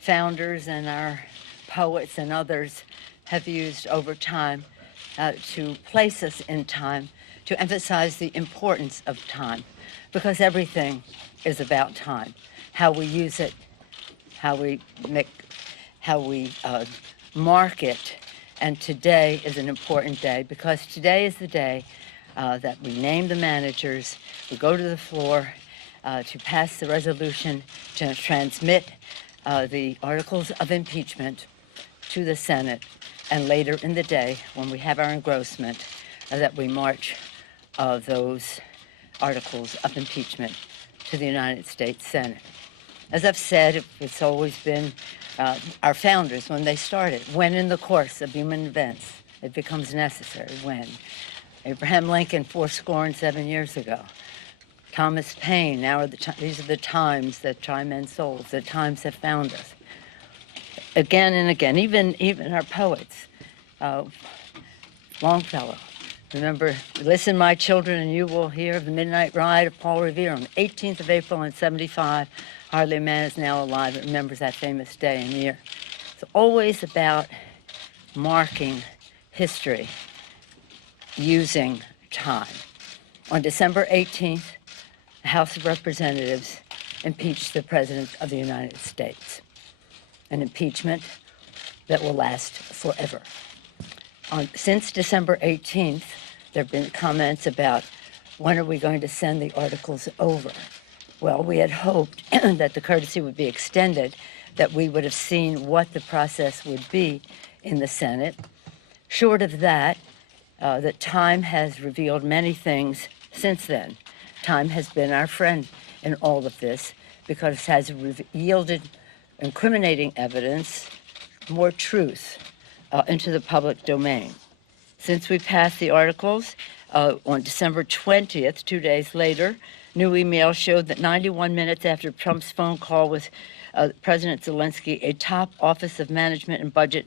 founders and our poets and others have used over time to place us in time, to emphasize the importance of time, because everything is about time, how we use it, how we make, how we mark it. And today is an important day because today is the day that we name the managers, we go to the floor to pass the resolution to transmit the articles of impeachment to the Senate, and later in the day, when we have our engrossment, that we march those articles of impeachment to the United States Senate. As I've said, it's always been our founders when they started, when in the course of human events it becomes necessary, when. Abraham Lincoln 7 years ago. Thomas Paine, these are the times that try men's souls, the times that found us. Again and again, even our poets. Longfellow, remember, listen, my children, and you will hear of the midnight ride of Paul Revere on the 18th of April in 75. Hardly a man is now alive that remembers that famous day and year. It's always about marking history using time. On December 18th, the House of Representatives impeached the President of the United States, an impeachment that will last forever. Since December 18th, there have been comments about when are we going to send the articles over. Well, we had hoped that the courtesy would be extended, that we would have seen what the process would be in the Senate. Short of that, that time has revealed many things since then. Time has been our friend in all of this because it has yielded incriminating evidence, more truth into the public domain. Since we passed the articles on December 20th, 2 days later, new emails showed that 91 minutes after Trump's phone call with President Zelensky, a top Office of Management and Budget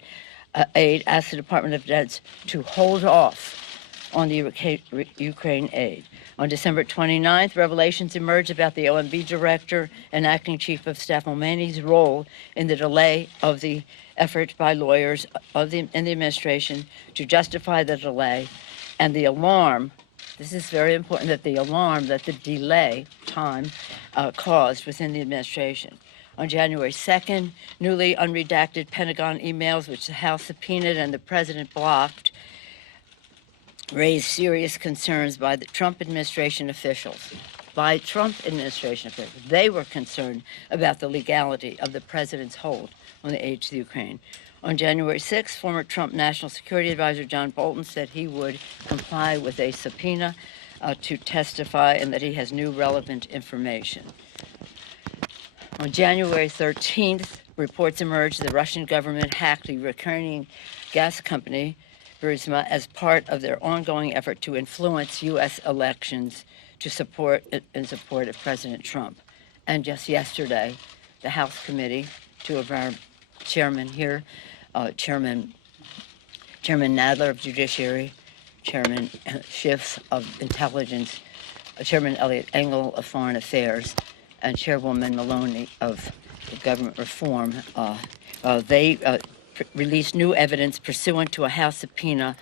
aide asked the Department of Defense to hold off on the Ukraine aid. On December 29th, revelations emerged about the OMB director and acting chief of staff Mulvaney's role in the delay of the effort by lawyers in the administration to justify the delay, and the alarm, this is very important, that the alarm that the delay time caused within the administration. On January 2nd, newly unredacted Pentagon emails, which the House subpoenaed and the president blocked, raised serious concerns by the Trump administration officials. They were concerned about the legality of the president's hold on the aid to the Ukraine. On January 6th, former Trump National Security Advisor John Bolton said he would comply with a subpoena to testify and that he has new relevant information. On January 13th, reports emerged the Russian government hacked the Ukrainian gas company Burisma as part of their ongoing effort to influence U.S. elections in support of President Trump. And just yesterday, the House committee, two of our chairmen here, Chairman Nadler of Judiciary, Chairman Schiff of Intelligence, Chairman Eliot Engel of Foreign Affairs, and Chairwoman Maloney of Government Reform, they released new evidence pursuant to a House subpoena.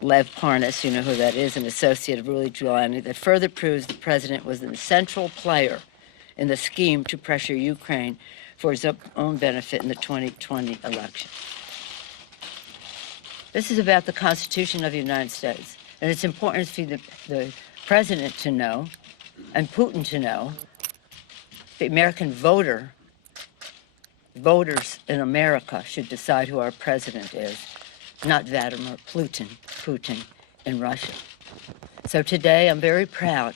Lev Parnas, you know who that is, an associate of Rudy Giuliani, that further proves the president was the central player in the scheme to pressure Ukraine for his own benefit in the 2020 election. This is about the Constitution of the United States, and it's important for the president to know, and Putin to know, the American voters in America should decide who our president is, not Vladimir Putin in Russia. So today I'm very proud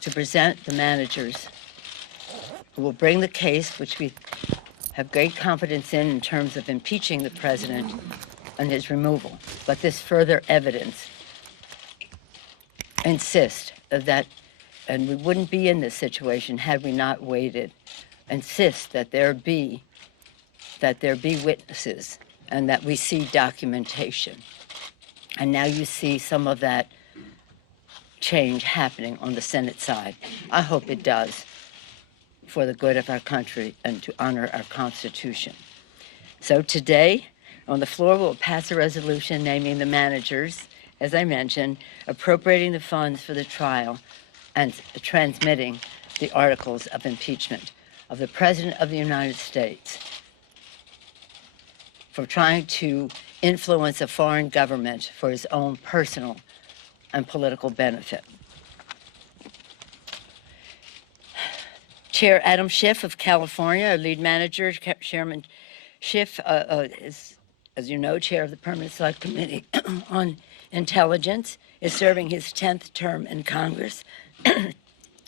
to present the managers who will bring the case, which we have great confidence in terms of impeaching the president and his removal. But this further evidence insists that, and we wouldn't be in this situation had we not waited, insist that there be witnesses and that we see documentation. And now you see some of that change happening on the Senate side. I hope it does for the good of our country and to honor our Constitution. So today, on the floor, we'll pass a resolution naming the managers, as I mentioned, appropriating the funds for the trial, and transmitting the articles of impeachment of the President of the United States for trying to influence a foreign government for his own personal and political benefit. Chair Adam Schiff of California, our lead manager. Chairman Schiff is, as you know, chair of the Permanent Select Committee on Intelligence, is serving his 10th term in Congress.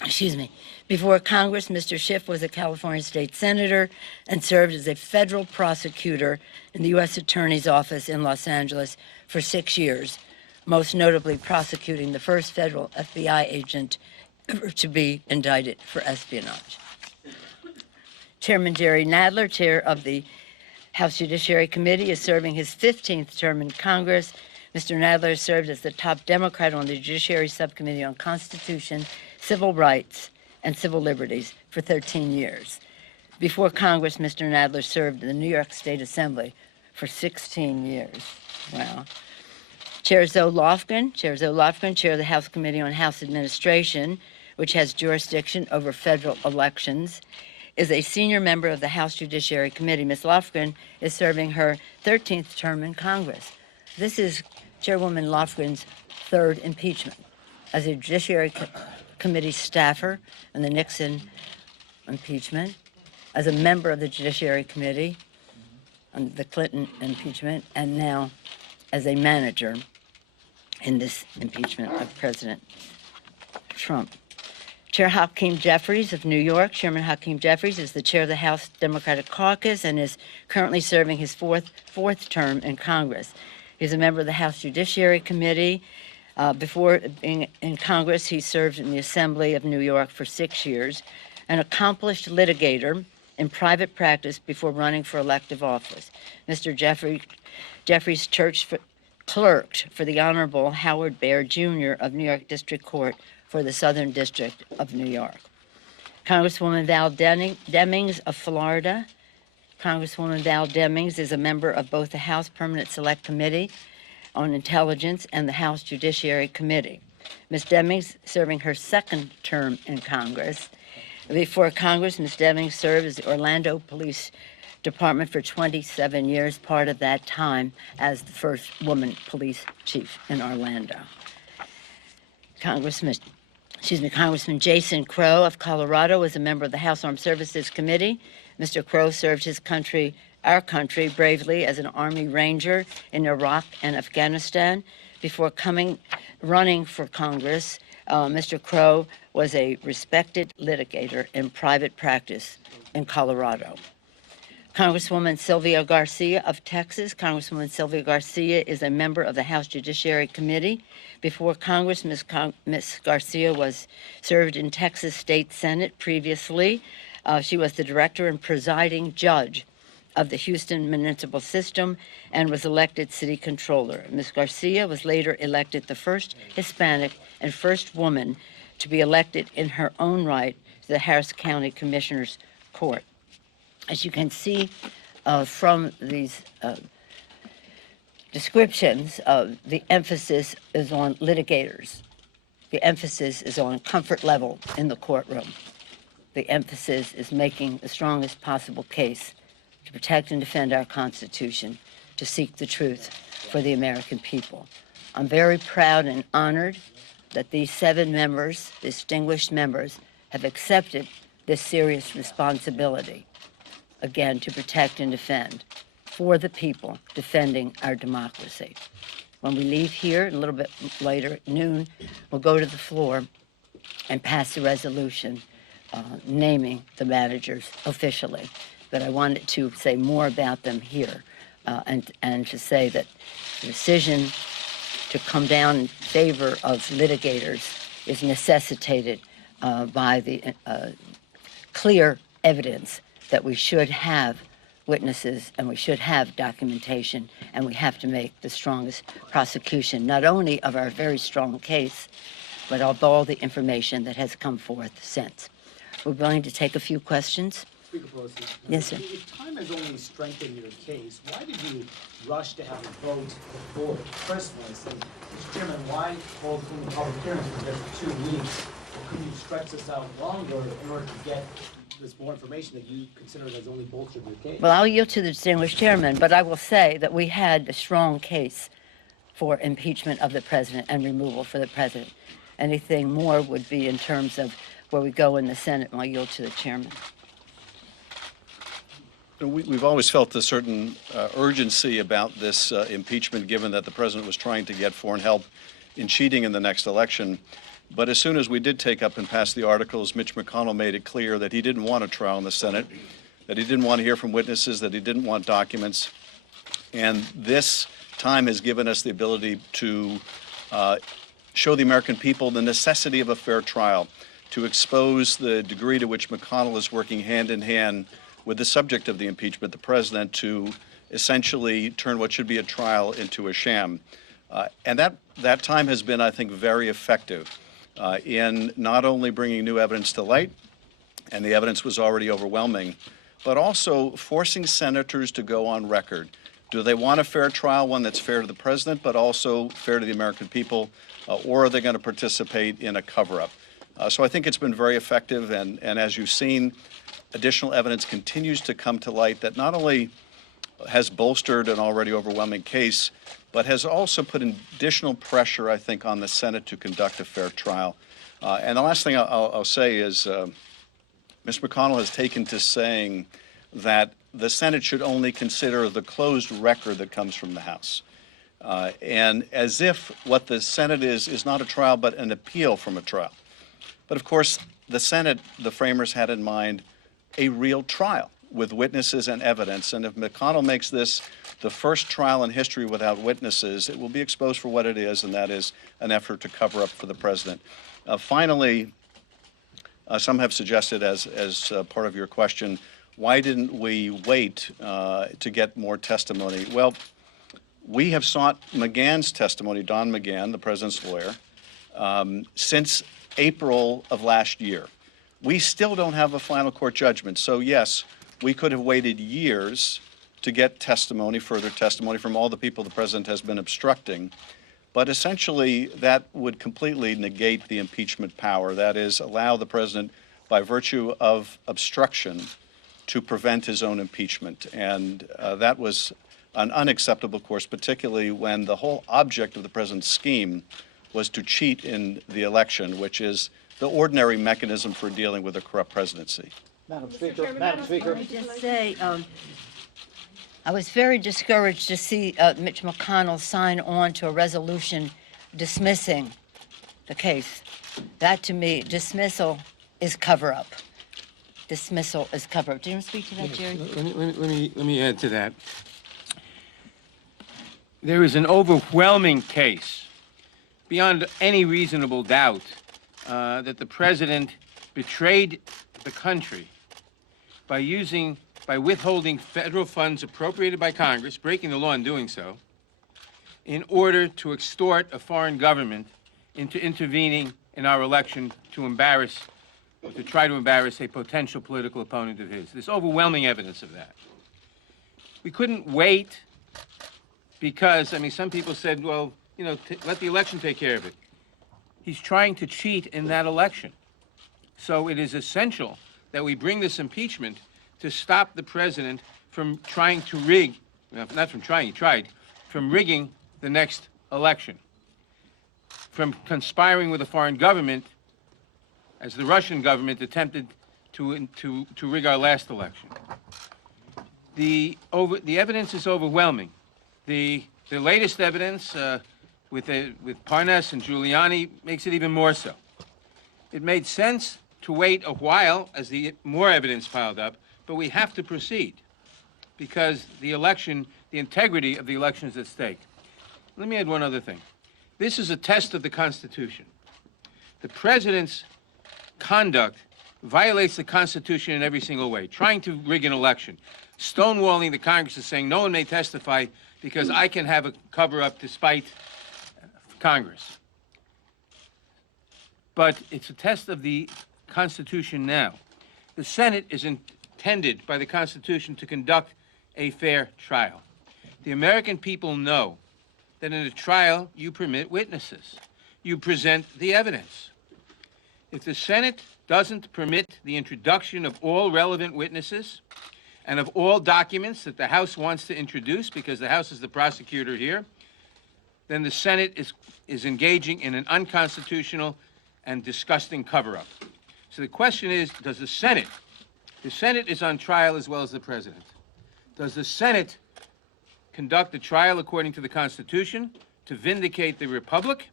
Excuse me. Before Congress, Mr. Schiff was a California state senator and served as a federal prosecutor in the U.S. Attorney's Office in Los Angeles for 6 years, most notably prosecuting the first federal FBI agent ever to be indicted for espionage. Chairman Jerry Nadler, chair of the House Judiciary Committee, is serving his 15th term in Congress. Mr. Nadler served as the top Democrat on the Judiciary Subcommittee on Constitution, Civil Rights, and Civil Liberties for 13 years. Before Congress, Mr. Nadler served in the New York State Assembly for 16 years. Wow. Chair Zoe Lofgren, chair of the House Committee on House Administration, which has jurisdiction over federal elections, is a senior member of the House Judiciary Committee. Ms. Lofgren is serving her 13th term in Congress. This is Chairwoman Lofgren's third impeachment as a Judiciary Committee staffer in the Nixon impeachment, as a member of the Judiciary Committee on the Clinton impeachment, and now as a manager in this impeachment of President Trump. Chair Hakeem Jeffries of New York. Chairman Hakeem Jeffries is the chair of the House Democratic Caucus and is currently serving his fourth term in Congress. He's a member of the House Judiciary Committee. Before being in Congress, he served in the Assembly of New York for 6 years, an accomplished litigator in private practice before running for elective office. Mr. Jeffries clerked for the Honorable Howard Baird Jr. of New York District Court for the Southern District of New York. Congresswoman Val Demings of Florida. Congresswoman Val Demings is a member of both the House Permanent Select Committee on Intelligence and the House Judiciary Committee. Ms. Demings serving her second term in Congress. Before Congress, Ms. Demings served as the Orlando Police Department for 27 years, part of that time as the first woman police chief in Orlando. Congressman Jason Crow of Colorado was a member of the House Armed Services Committee. Mr. Crow served our country, bravely as an Army Ranger in Iraq and Afghanistan. Before running for Congress, Mr. Crow was a respected litigator in private practice in Colorado. Congresswoman Sylvia Garcia of Texas. Congresswoman Sylvia Garcia is a member of the House Judiciary Committee. Before Congress, Ms. Garcia served in Texas State Senate previously. She was the director and presiding judge of the Houston Municipal System and was elected city controller. Ms. Garcia was later elected the first Hispanic and first woman to be elected in her own right to the Harris County Commissioner's Court. As you can see from these descriptions, the emphasis is on litigators. The emphasis is on comfort level in the courtroom. The emphasis is making the strongest possible case to protect and defend our Constitution, to seek the truth for the American people. I'm very proud and honored that these 7 members, distinguished members, have accepted this serious responsibility, again, to protect and defend for the people, defending our democracy. When we leave here, a little bit later at noon, we'll go to the floor and pass a resolution naming the managers officially. But I wanted to say more about them here and to say that the decision to come down in favor of litigators is necessitated by the clear evidence that we should have witnesses and we should have documentation, and we have to make the strongest prosecution, not only of our very strong case, but of all the information that has come forth since. We're willing to take a few questions. Speaker Pelosi. Yes, sir. If time has only strengthened your case, why did you rush to have a vote before Christmas? And, Mr. Chairman, why hold the public hearings for just 2 weeks? Or couldn't you stretch this out longer in order to get this more information that you consider has only bolstered your case? Well, I'll yield to the distinguished chairman, but I will say that we had a strong case for impeachment of the president and removal for the president. Anything more would be in terms of where we go in the Senate, and I'll yield to the chairman. We've always felt a certain urgency about this impeachment, given that the president was trying to get foreign help in cheating in the next election. But as soon as we did take up and pass the articles, Mitch McConnell made it clear that he didn't want a trial in the Senate, that he didn't want to hear from witnesses, that he didn't want documents. And this time has given us the ability to show the American people the necessity of a fair trial, to expose the degree to which McConnell is working hand in hand with the subject of the impeachment, the president, to essentially turn what should be a trial into a sham. And that time has been, I think, very effective in not only bringing new evidence to light, and the evidence was already overwhelming, but also forcing senators to go on record. Do they want a fair trial, one that's fair to the president, but also fair to the American people, or are they going to participate in a cover-up? So I think it's been very effective, and as you've seen, additional evidence continues to come to light that not only has bolstered an already overwhelming case, but has also put additional pressure, I think, on the Senate to conduct a fair trial. And the last thing I'll say is Mr. McConnell has taken to saying that the Senate should only consider the closed record that comes from the House. And as if what the Senate is not a trial, but an appeal from a trial. But of course, the Senate, the framers had in mind a real trial with witnesses and evidence. And if McConnell makes this the first trial in history without witnesses, it will be exposed for what it is, and that is an effort to cover up for the president. Finally, some have suggested, as part of your question, why didn't we wait to get more testimony? Well, we have sought McGahn's testimony, Don McGahn, the president's lawyer, since April of last year. We still don't have a final court judgment. So yes, we could have waited years to get testimony, further testimony from all the people the president has been obstructing. But essentially, that would completely negate the impeachment power. That is, allow the president, by virtue of obstruction, to prevent his own impeachment. And that was an unacceptable course, particularly when the whole object of the president's scheme was to cheat in the election, which is the ordinary mechanism for dealing with a corrupt presidency. Madam Speaker, Madam Speaker. Let me just say, I was very discouraged to see Mitch McConnell sign on to a resolution dismissing the case. That, to me, dismissal is cover-up. Dismissal is cover-up. Do you want to speak to that, Jerry? Let me add to that. There is an overwhelming case, beyond any reasonable doubt, that the president betrayed the country by withholding federal funds appropriated by Congress, breaking the law in doing so, in order to extort a foreign government into intervening in our election to embarrass, or to try to embarrass a potential political opponent of his. There's overwhelming evidence of that. We couldn't wait because, I mean, some people said, well, you know, let the election take care of it. He's trying to cheat in that election. So it is essential that we bring this impeachment to stop the president from trying to rig, not from trying, he tried, from rigging the next election, from conspiring with a foreign government, as the Russian government attempted to rig our last election. The evidence is overwhelming. The latest evidence with Parnas and Giuliani makes it even more so. It made sense to wait a while as the more evidence piled up, but we have to proceed because the election, the integrity of the election is at stake. Let me add one other thing. This is a test of the Constitution. The president's conduct violates the Constitution in every single way, trying to rig an election, stonewalling the Congress is saying no one may testify because I can have a cover-up despite Congress. But it's a test of the Constitution now. The Senate is intended by the Constitution to conduct a fair trial. The American people know that in a trial you permit witnesses. You present the evidence. If the Senate doesn't permit the introduction of all relevant witnesses and of all documents that the House wants to introduce, because the House is the prosecutor here, then the Senate is engaging in an unconstitutional and disgusting cover-up. So the question is, does the Senate is on trial as well as the President. Does the Senate conduct a trial according to the Constitution to vindicate the Republic?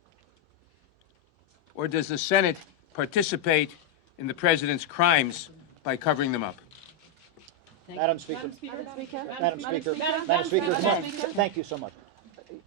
Or does the Senate participate in the President's crimes by covering them up? Madam Speaker. Madam Speaker. Thank you so much.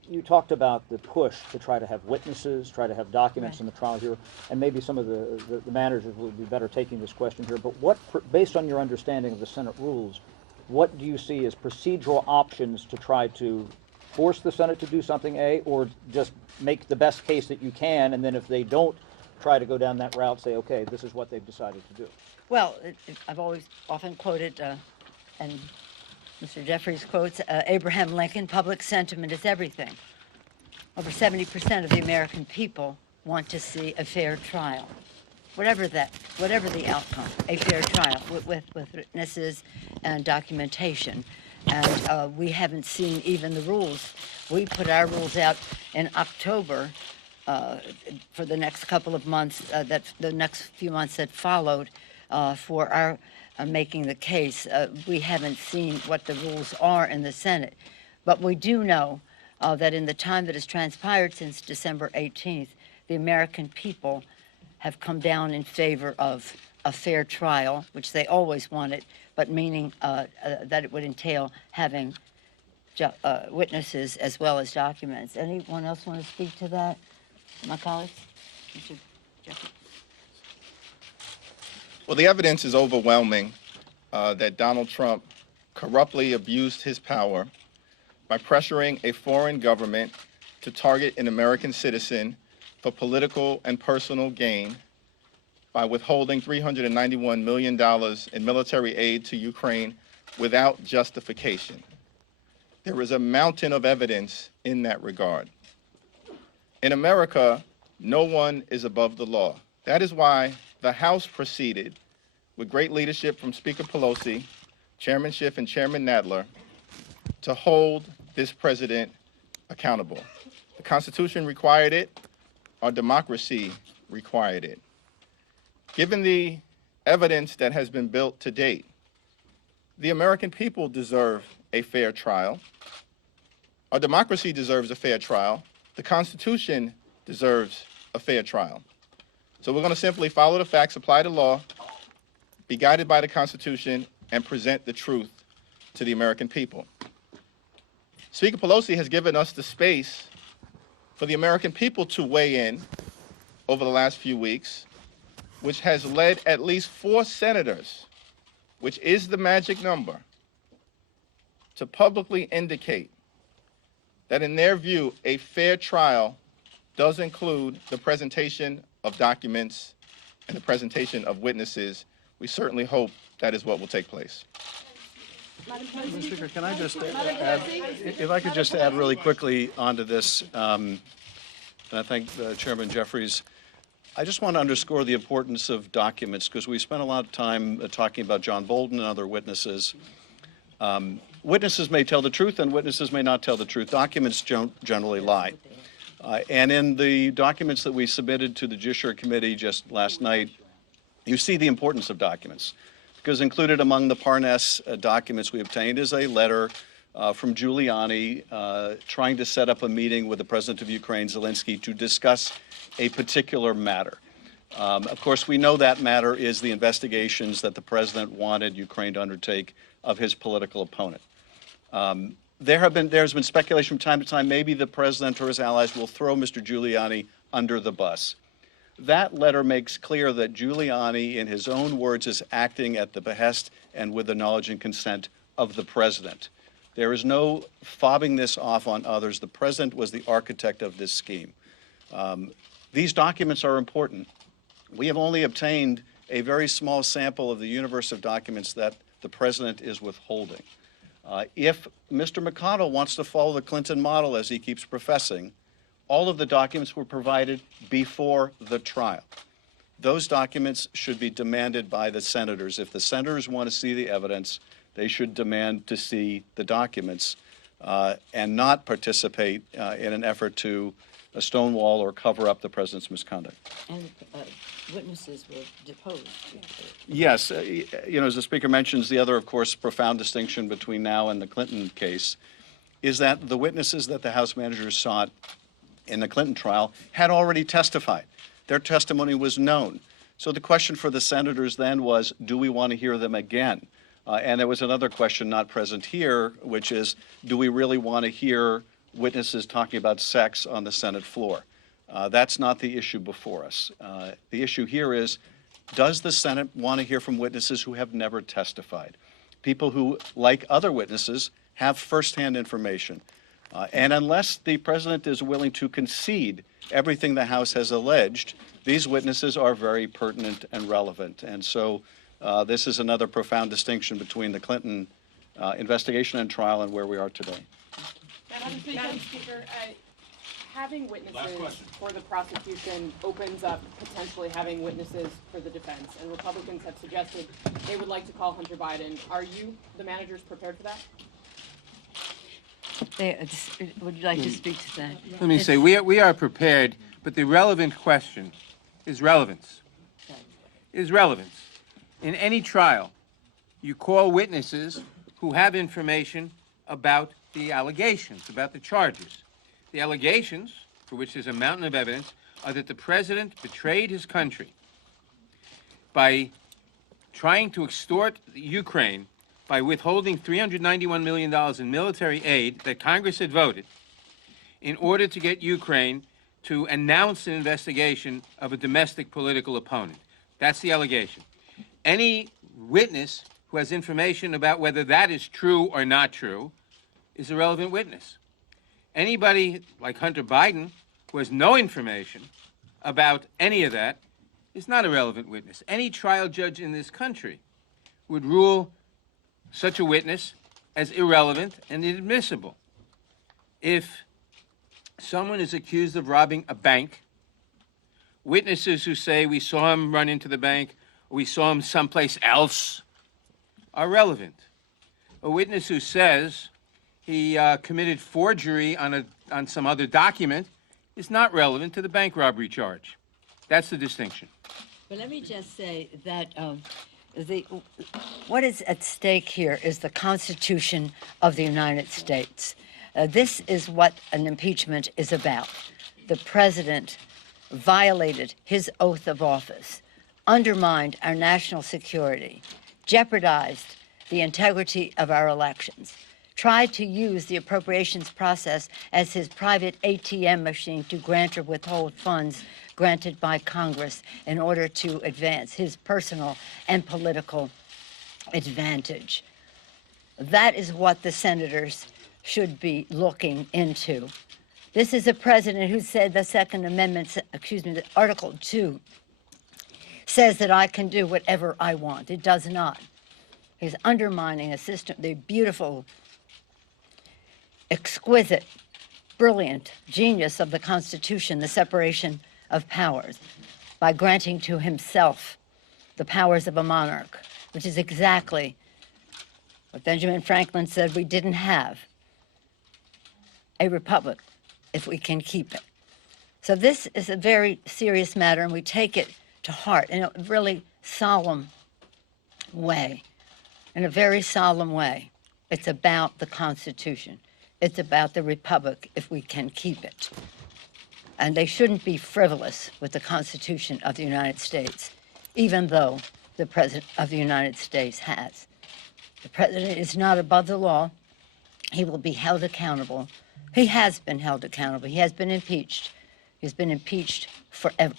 You talked about the push to try to have witnesses, try to have documents in the trial here, and maybe some of the managers would be better taking this question here. But what, based on your understanding of the Senate rules, what do you see as procedural options to try to force the Senate to do something, A, or just make the best case that you can, and then if they don't try to go down that route, say, okay, this is what they've decided to do? Well, I've often quoted, and Mr. Jeffries quotes, Abraham Lincoln, public sentiment is everything. Over 70% of the American people want to see a fair trial. Whatever the outcome, a fair trial with witnesses and documentation. And we haven't seen even the rules. We put our rules out in October for the next couple of months, the next few months that followed for our making the case. We haven't seen what the rules are in the Senate. But we do know that in the time that has transpired since December 18th, the American people have come down in favor of a fair trial, which they always wanted, but meaning that it would entail having witnesses as well as documents. Anyone else want to speak to that? My colleagues? Mr. Jeffrey? Well, the evidence is overwhelming that Donald Trump corruptly abused his power by pressuring a foreign government to target an American citizen for political and personal gain by withholding $391 million in military aid to Ukraine without justification. There is a mountain of evidence in that regard. In America, no one is above the law. That is why the House proceeded with great leadership from Speaker Pelosi, Chairman Schiff, and Chairman Nadler to hold this president accountable. The Constitution required it. Our democracy required it. Given the evidence that has been built to date, the American people deserve a fair trial. Our democracy deserves a fair trial. The Constitution deserves a fair trial. So we're going to simply follow the facts, apply the law, be guided by the Constitution, and present the truth to the American people. Speaker Pelosi has given us the space for the American people to weigh in over the last few weeks, which has led at least 4 senators, which is the magic number, to publicly indicate that in their view, a fair trial does include the presentation of documents and the presentation of witnesses. We certainly hope that is what will take place. Mr. Speaker, can I just add, if I could just add really quickly onto this, and I thank Chairman Jeffries. I just want to underscore the importance of documents because we spent a lot of time talking about John Bolton and other witnesses. Witnesses may tell the truth and witnesses may not tell the truth. Documents generally lie. And in the documents that we submitted to the Judiciary Committee just last night, you see the importance of documents. Because included among the Parnas documents we obtained is a letter from Giuliani trying to set up a meeting with the President of Ukraine, Zelensky, to discuss a particular matter. Of course, we know that matter is the investigations that the President wanted Ukraine to undertake of his political opponent. There's been speculation from time to time maybe the President or his allies will throw Mr. Giuliani under the bus. That letter makes clear that Giuliani, in his own words, is acting at the behest and with the knowledge and consent of the President. There is no fobbing this off on others. The President was the architect of this scheme. These documents are important. We have only obtained a very small sample of the universe of documents that the president is withholding. If Mr. McConnell wants to follow the Clinton model, as he keeps professing, all of the documents were provided before the trial. Those documents should be demanded by the senators. If the senators want to see the evidence, they should demand to see the documents and not participate in an effort to stonewall or cover up the president's misconduct. And witnesses were deposed. Yes, you know, as the Speaker mentions, the other, of course, profound distinction between now and the Clinton case is that the witnesses that the House managers sought in the Clinton trial had already testified. Their testimony was known. So the question for the senators then was, do we want to hear them again? And there was another question not present here, which is, do we really want to hear witnesses talking about sex on the Senate floor? That's not the issue before us. The issue here is, does the Senate want to hear from witnesses who have never testified? People who, like other witnesses, have firsthand information. And unless the president is willing to concede everything the House has alleged, these witnesses are very pertinent and relevant. And so this is another profound distinction between the Clinton investigation and trial and where we are today. Madam Speaker, having witnesses for the prosecution opens up potentially having witnesses for the defense, and Republicans have suggested they would like to call Hunter Biden. Are you, the managers, prepared for that? Would you like to speak to that? Let me say, we are prepared, but the relevant question is relevance. Is relevance. In any trial, you call witnesses who have information about the allegations, about the charges. The allegations, for which there's a mountain of evidence, are that the president betrayed his country by trying to extort Ukraine by withholding $391 million in military aid that Congress had voted in order to get Ukraine to announce an investigation of a domestic political opponent. That's the allegation. Any witness who has information about whether that is true or not true is a relevant witness. Anybody like Hunter Biden who has no information about any of that is not a relevant witness. Any trial judge in this country would rule such a witness as irrelevant and inadmissible. If someone is accused of robbing a bank, witnesses who say we saw him run into the bank or we saw him someplace else are relevant. A witness who says he committed forgery on some other document is not relevant to the bank robbery charge. That's the distinction. But let me just say that what is at stake here is the Constitution of the United States. This is what an impeachment is about. The president violated his oath of office, undermined our national security, jeopardized the integrity of our elections, tried to use the appropriations process as his private ATM machine to grant or withhold funds granted by Congress in order to advance his personal and political advantage. That is what the senators should be looking into. This is a president who said the Second Amendment, the Article 2, says that I can do whatever I want. It does not. He's undermining a system, the beautiful, exquisite, brilliant genius of the Constitution, the separation of powers, by granting to himself the powers of a monarch, which is exactly what Benjamin Franklin said we didn't have, a republic, if we can keep it. So this is a very serious matter, and we take it to heart in a really solemn way, in a very solemn way. It's about the Constitution. It's about the republic, if we can keep it. And they shouldn't be frivolous with the Constitution of the United States, even though the President of the United States has. The President is not above the law. He will be held accountable. He has been held accountable. He has been impeached. He's been impeached forever.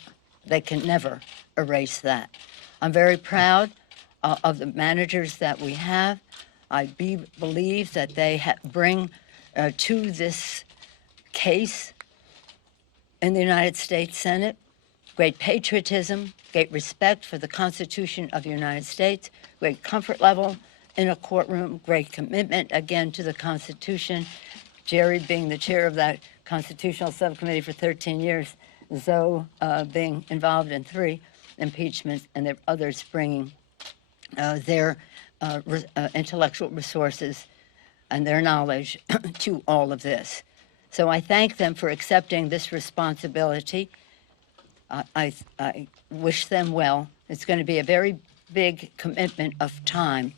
They can never erase that. I'm very proud of the managers that we have. I believe that they bring to this case in the United States Senate great patriotism, great respect for the Constitution of the United States, great comfort level in a courtroom, great commitment, again, to the Constitution. Jerry being the chair of that Constitutional Subcommittee for 13 years, Zoe being involved in 3 impeachments, and the others bringing their intellectual resources and their knowledge to all of this. So I thank them for accepting this responsibility. I wish them well. It's going to be a very big commitment of time,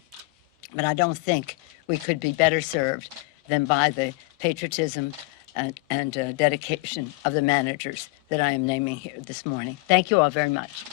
but I don't think we could be better served than by the patriotism and dedication of the managers that I am naming here this morning. Thank you all very much.